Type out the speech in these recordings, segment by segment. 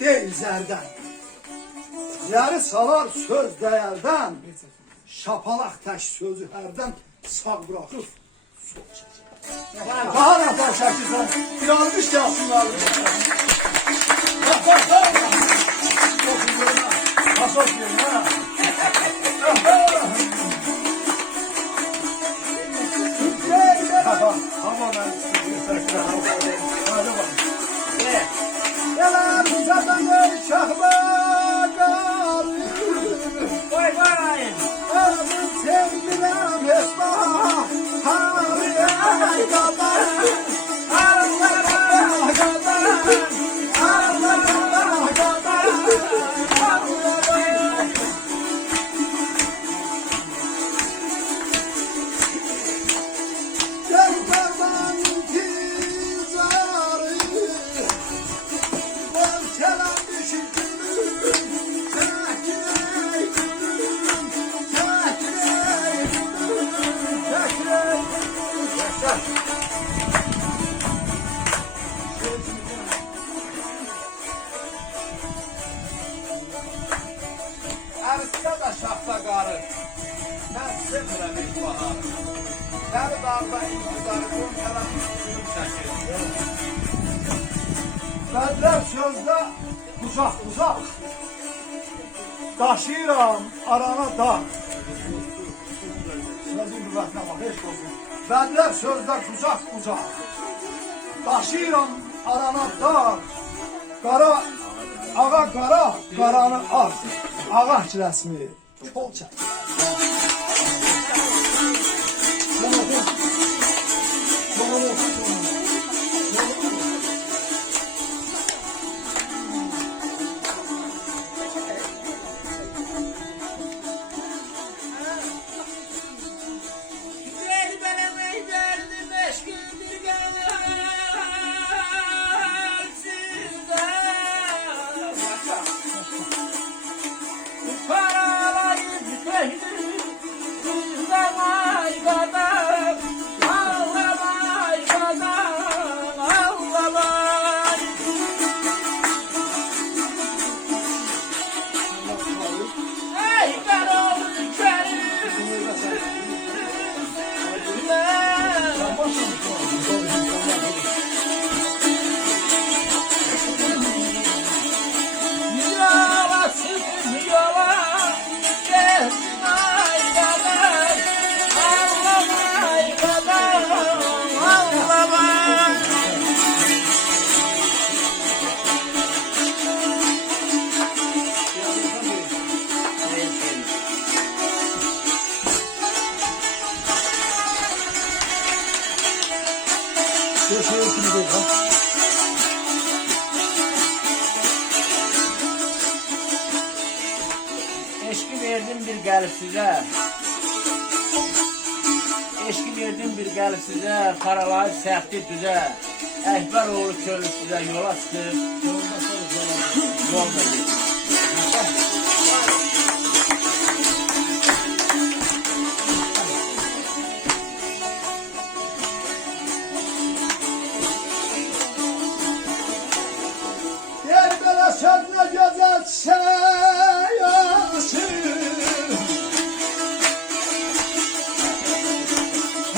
değil zərdən. Yeri salar söz dəyərdən, şapalaq tək sözü hərdən sağ bırakır, sol çəkir. Daha nəfər çəkirsən, bir almış gəlsinlər. Bax, bax, bax. Çok güzel ha. Nasıl okuyorsun ha? Ama ben hadi bak. Yalan zaten çakmakar. Vay vay. Ağzım sevgilim esma. Hariyay kadar. Ağlamaya kadar. Ağlamaya kadar. Ərisə də şaxta qarı, mən sevmirəm ilk baharı. Dəri dağda intizarı, on tərəf suyum çəkir. Bədlər sözdə uzaq, daşıyıram arana dağ. Sözün qüvvətinə bax, heç olsun. Bədlər sözdə uzaq, daşıyıram arana dağ. Qara, ağa qara, qaranı az. Ağaç rəsmi, kol çək. Eşki verdim bir gəlib sizə. Eşki verdim bir gəlib sizə. Qaralayıb səhvdi düzə. Əkbər oğlu köylü sizə yola çıxıb. Yolda gedir. Yer belə sözünə gözəl çiçək açır.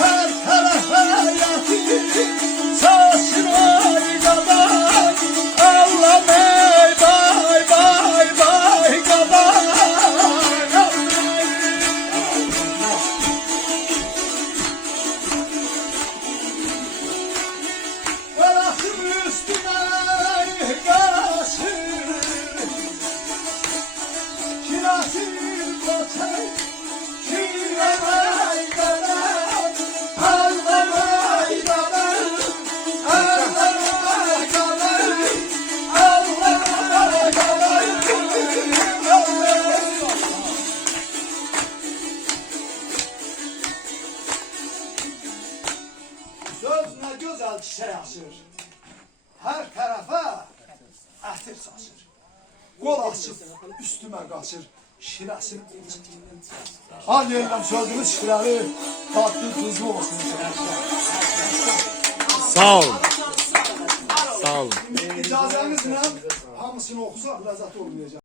Hər tərəfə yatır, saçın ay qabar. Allah ey bay bay bay qabar. Bırakım üstüme karışır. Kirasır koçay, kiremay kadar. Ağlamay kadar, ağlamay kadar. Ağlamay kadar. Söz ne güzel çiçek açır. Her tarafa ətir saçır. Qol açıb üstümə qaçır. Şirəsini al yeyirəm sözümüz şirəli, tatlı, tuzlu olsun. Sağ olun. Sağ olun. Sağ olun. İcazənizlə hamısını oxusaq ləzzət olmayacaq.